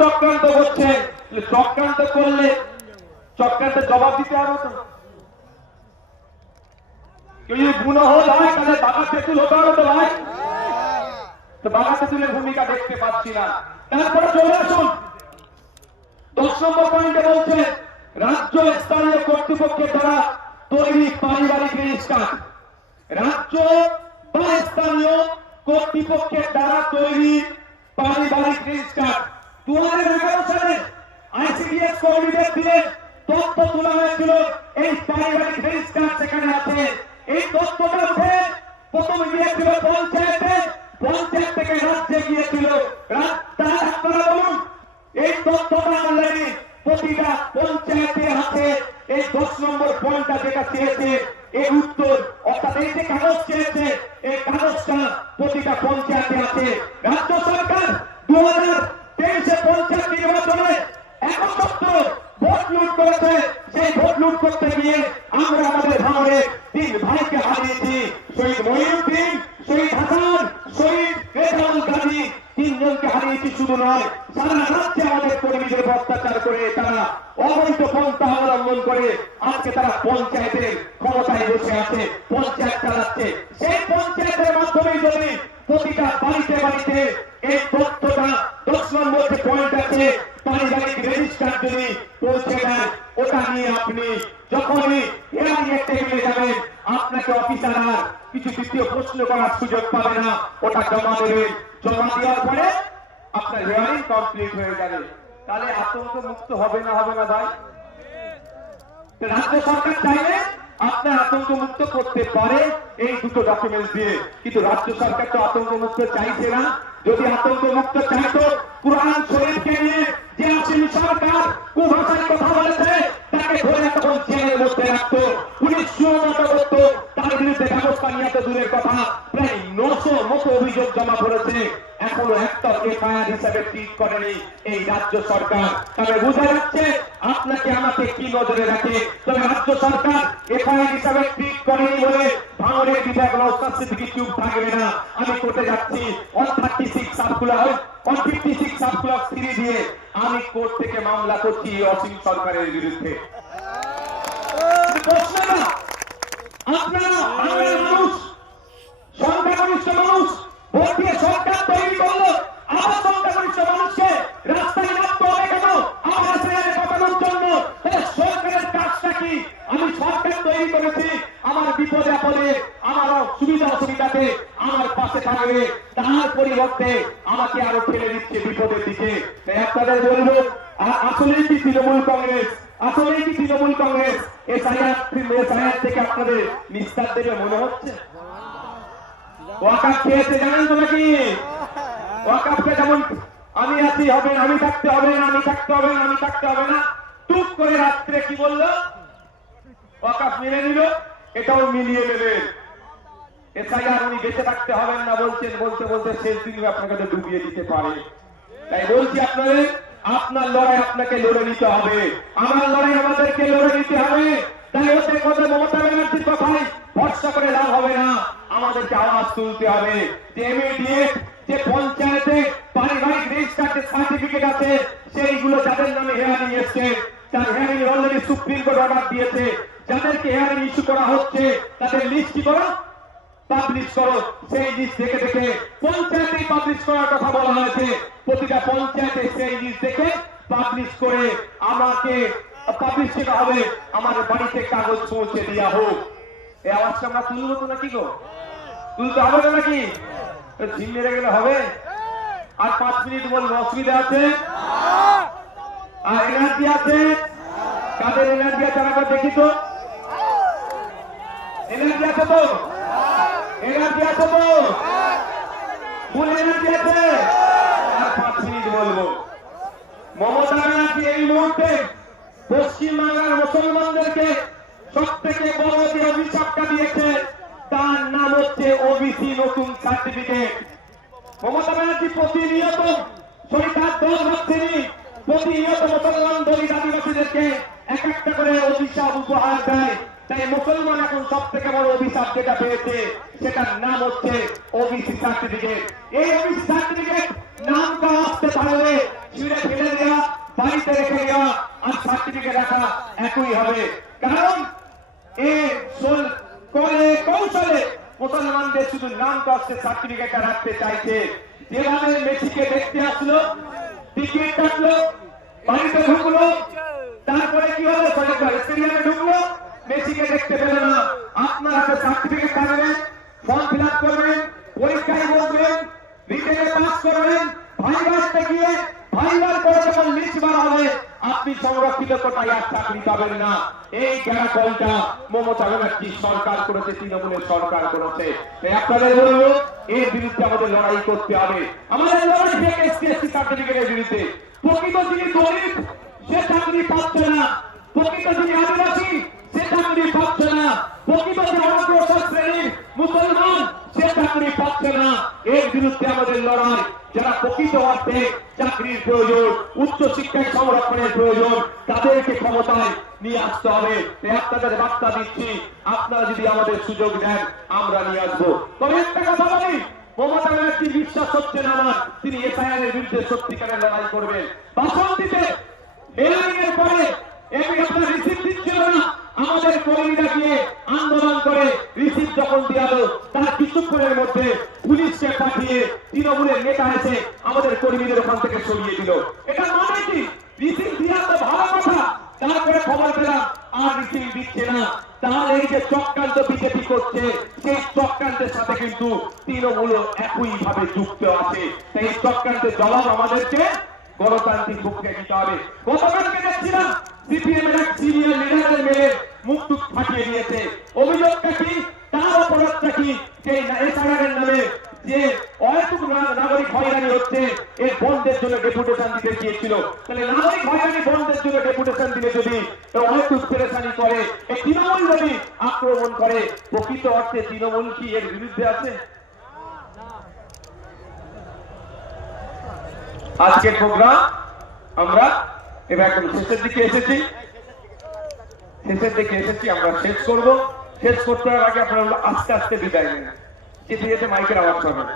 চক্রান্ত করছে, চক্রান্ত করলে চক্রান্তের জবাব দিতে হবে তো। কেউ যদি গুণা হয় তাহলে বাঘা তেঁতুল হতে হবে তো ভাই। তো বাঘা তেঁতুলের ভূমিকা দেখতে পাচ্ছি না। তারপরে চলে আসুন 10 নম্বর পয়েন্টে বলছে রাজ্য স্থানীয় কর্তৃপক্ষের দ্বারা তৈরি পারিবারিক রেজিস্ট্রার। রাজ্য বা স্থানীয় কর্তৃপক্ষের দ্বারা তৈরি পারিবারিক রেজিস্ট্রার। 2011 সালে আইসিডিএস কর্মীদের দিয়ে তথ্য তোলা হয়েছিল, এই পারিবারিক রেজিস্ট্রার সেখানে আছে। এই তথ্যটা উঠে প্রথমে গিয়েছিল পঞ্চায়েতে, পঞ্চায়েত থেকে রাজ্যে গিয়েছিল। আপনারা বলুন এই তথ্যটা অলরেডি প্রতিটা পঞ্চায়েতে আছে। এই 10 নম্বর পয়েন্টটা যেটা চেয়েছে এই উত্তর, অর্থাৎ এই যে কাগজ চেয়েছে এই কাগজটা প্রতিটা পঞ্চায়েতে আছে। রাজ্য সরকার 2023 পঞ্চায়েত নির্বাচনে একমাত্র ভোট লুট করেছে। সেই ভোট লুট করতে গিয়ে আমরা আমাদের ভাঙড়ে 3 ভাইকে হারিয়েছি। শহীদ মহিউদ্দিন, শহীদ হাসান, শহীদ রেজাউল গাজী, 3 জনকে হারিয়েছি। শুধু নয়, সারা রাজ্যে আমাদের কর্মীদের অত্যাচার করে তারা অবৈধ পন্থা অবলম্বন করে আজকে তারা পঞ্চায়েতের ক্ষমতায় বসে আছে, পঞ্চায়েত চালাচ্ছে। সেই পঞ্চায়েতের মাধ্যমে যদি প্রতিটা বাড়িতে বাড়িতে এই তথ্যটা 10 নম্বর যে পয়েন্ট আছে পারিবারিক রেজিস্ট্রার যদি পৌঁছে দেয়, ওটা নিয়ে আপনি যখনই হিয়ারিং টেবিলে যাবেন আপনাকে অফিসার আর কিছু দ্বিতীয় প্রশ্ন করার সুযোগ পাবে না। ওটা জমা দেবেন, জমা দেওয়ার পরে আপনার হিয়ারিং কমপ্লিট হয়ে যাবে। তাহলে আতঙ্ক মুক্ত হবে না ভাই? রাজ্য সরকার চাইলে আপনার আতঙ্ক মুক্ত করতে পারে এই দুটো ডকুমেন্টস দিয়ে, কিন্তু রাজ্য সরকার তো আতঙ্ক মুক্ত চাইছে না। যদি আতঙ্ক মুক্ত চাইতো কুরআন শরীফকে নিয়ে যে আসেনি সরকার কুভাষায় কথা বলেছে তাকে ধরে তখন জেলের মধ্যে রাখতো, পুলিশ সুমতো করতো, তার বিরুদ্ধে ব্যবস্থা নিয়ে তো দূরের কথা প্রায় 900 মতো অভিযোগ জমা পড়েছে। এখনো একটা এফআইআর হিসাবে ট্রিট করেনি এই রাজ্য সরকার। তবে বোঝা যাচ্ছে আপনাকে আমাকে কি নজরে রাখে। তবে রাজ্য সরকার এফআইআর হিসাবে ট্রিট করেনি বলে ভাঙড়ের বিভাগ সার্টিফিকেট চুপ থাকবে না। আমি কোর্টে যাচ্ছি 136 সার্কুলার 156 সার্কুলার 3 দিয়ে আমি কোর্ট থেকে মামলা করছি অসীম সরকারের বিরুদ্ধে। প্রশ্ন না, আপনারা বাংলার মানুষ, সংখ্যাগরিষ্ঠ মানুষ ভোট দিয়ে সরকার তৈরি করলো, আবার সংখ্যাগরিষ্ঠ মানুষকে রাস্তায় নামতে হবে কেন? আবার সেখানে পাঠানোর জন্য। সরকারের কাজটা কি? আমি সরকার তৈরি করেছি, আমার বিপদে আপদে আমার সুবিধা অসুবিধাতে আমার পাশে থাকবে, তার পরিবর্তে আমাকে আরো ঠেলে দিচ্ছে বিপদের দিকে। আপনাদের বলবো আসলেই কি তৃণমূল কংগ্রেস, আসলেই কি তৃণমূল কংগ্রেস এসআইআর থেকে আপনাদের নিস্তার দেবে মনে হচ্ছে? ওয়াকাফ খেয়েছে জানেন তো নাকি? ওয়াকাফকে যেমন আমি আছি হবে, আমি থাকতে হবে না, আমি থাকতে হবে না, আমি থাকতে হবে না, টুক করে রাত্রে কি বললো ওয়াকাফ মিলে নিল, এটাও মিলিয়ে নেবেন। এসআইআর উনি বেঁচে থাকতে হবেন না বলছেন, বলতে বলতে শেষ দিন আপনাকে তো ডুবিয়ে দিতে পারে। তাই বলছি আপনাদের আপনার লড়াই আপনাকে লড়ে নিতে হবে, আমার লড়াই আমাদেরকে লড়ে নিতে হবে। তাই ওদের কথা মমতা ব্যানার্জির কথায় ভরসা করে লাভ হবে না, আমাদেরকে আওয়াজ তুলতে হবে যে ইমিডিয়েট যে পঞ্চায়েতে পারিবারিক রেজিস্ট্রারের সার্টিফিকেট আছে সেইগুলো যাদের নামে হিয়ারিং এসছে, তার hearing already supreme court order দিয়েছে, যাদেরকে হিয়ারিং ইস্যু করা হচ্ছে তাদের লিস্ট কি করো, পাবলিশ করো। সেই লিস্ট দেখে দেখে পঞ্চায়েতে পাবলিশ করার কথা বলা হয়েছে, প্রতিটা পঞ্চায়েতে সেই লিস্ট দেখে পাবলিশ করে আমাকে পাবলিশ করা হবে, আমাদের বাড়িতে কাগজ পৌঁছে দেওয়া হোক। এই আওয়াজটা আমরা তুলবো তো নাকি গো? তুলতে হবে না নাকি? ঝিম মেরে গেলে হবে? আর 5 মিনিট বলবো, অসুবিধা আছে? আর এনার্জি আছে? কাদের এনার্জি আছে আমরা দেখি তো। এনার্জি আছে তো? এনার্জি আছে তো? ফুল এনার্জি আছে? আর 5 মিনিট বলবো। মমতা ব্যানার্জি এই মুহূর্তে পশ্চিমবাংলার মুসলমানদেরকে সব থেকে বড় যে অভিশাপটা দিয়েছে তার নাম হচ্ছে ওবিসি নতুন সার্টিফিকেট। মমতা ব্যানার্জি প্রতিনিয়ত সরকার দল ভাবছেনি, প্রতিনিয়ত মুসলমান দলিত আদিবাসীদেরকে এক একটা করে অভিশাপ উপহার দেয়। তাই মুসলমান এখন সব থেকে বড় অভিশাপ যেটা পেয়েছে সেটার নাম হচ্ছে ওবিসি সার্টিফিকেট। এই ওবিসি সার্টিফিকেট নামটা আসতে পারলে ছিঁড়ে ফেলে দেওয়া, বাড়িতে রেখে দেওয়া আর সার্টিফিকেট রাখা একই হবে। কারণ কৌশলে মুসলমানদের শুধু নাম কষ্টে সার্টিফিকেটটা রাখতে চাইছে। যেভাবে মেসিকে দেখতে আসলো, টিকিট কাটলো, বাড়িতে ঢুকলো, তারপরে কি হলো, স্টেডিয়ামে ঢুকলো, মেসিকে দেখতে পেল না। আপনার হাতে সার্টিফিকেট থাকবেন, ফর্ম ফিল আপ করবেন, পরীক্ষায় বসবেন, রিটেনে পাস করবেন, ভাইভাতে গিয়ে ভাইবার করে যখন লিস্ট বার হবে আপনি সংরক্ষিত কোটায় আর চাকরি পাবেন না। এই গ্যারাকলটা মমতা ব্যানার্জি সরকার করেছে, তৃণমূলের সরকার করেছে। আপনাদের বলবো এর বিরুদ্ধে আমাদের লড়াই করতে হবে। আমাদের লড়াই ফেক এসসি সার্টিফিকেটের বিরুদ্ধে। প্রকৃত যিনি গরিব সে চাকরি পাচ্ছে না, প্রকৃত যিনি আদিবাসী সে চাকরি পাচ্ছে না, প্রকৃত অনগ্রসর শ্রেণীর মুসলমান সে চাকরি পাচ্ছে না। এর বিরুদ্ধে আমাদের লড়াই। যারা প্রকৃত অর্থে চাকরির প্রয়োজন, উচ্চ শিক্ষায় সংরক্ষণের প্রয়োজন, তাদেরকে ক্ষমতায় নিয়ে আসতে হবে। আপনাদের বার্তা দিচ্ছি, আপনারা যদি আমাদের সুযোগ দেন আমরা নিয়ে আসবো। তবে একটা কথা বলি, মমতা ব্যানার্জির বিশ্বাস হচ্ছে না আমার তিনি এসআইআর এর বিরুদ্ধে সত্যিকারের লড়াই করবেন। বাসন্তীতে এর পরে আপনার রিসিভ দিচ্ছিল না, আমাদের কর্মীরা গিয়ে আন্দোলন করে রিসিভ যখন দেওয়া হলো তার কিছুক্ষণের মধ্যে পুলিশকে পাঠিয়ে তৃণমূলের নেতা এসে আমাদের কর্মীদের ওখান থেকে সরিয়ে দিল। এটা মানে কি রিসিভ দেওয়া তো ভালো কথা, তারপরে খবর পেলাম আর রিসিভ দিচ্ছে না। তাহলে এই যে চক্রান্ত বিজেপি করছে, সেই চক্রান্তের সাথে কিন্তু তৃণমূল একই ভাবে যুক্ত আছে। তাই এই চক্রান্তের জবাব আমাদেরকে গণতান্ত্রিক পক্ষে দিতে হবে। গতকালকে দেখছিলাম সিপিএম এর এক সিনিয়র লিডারের মেয়ে মুখ টুক ফাটিয়ে দিয়েছে। অভিযোগটা কি, তার অপরাধটা কি, যে এসআইআর এর নামে যে অহেতুক নাগরিক হয়রানি হচ্ছে এর বন্ধের জন্য ডেপুটেশন দিতে গিয়েছিল। তাহলে নাগরিক হয়রানি বন্ধের জন্য ডেপুটেশন দিলে যদি অহেতুক পেরেশানি করে, এই তৃণমূল যদি আক্রমণ করে, প্রকৃত অর্থে তৃণমূল কি এর বিরুদ্ধে আছে? আজকের প্রোগ্রাম আমরা এবার একদম শেষের দিকে এসেছি, আমরা শেষ করব। শেষ করতে আগে আপনারা আস্তে আস্তে বিদায় নেন, যেতে যেতে মাইকের আওয়াজ পাবেন।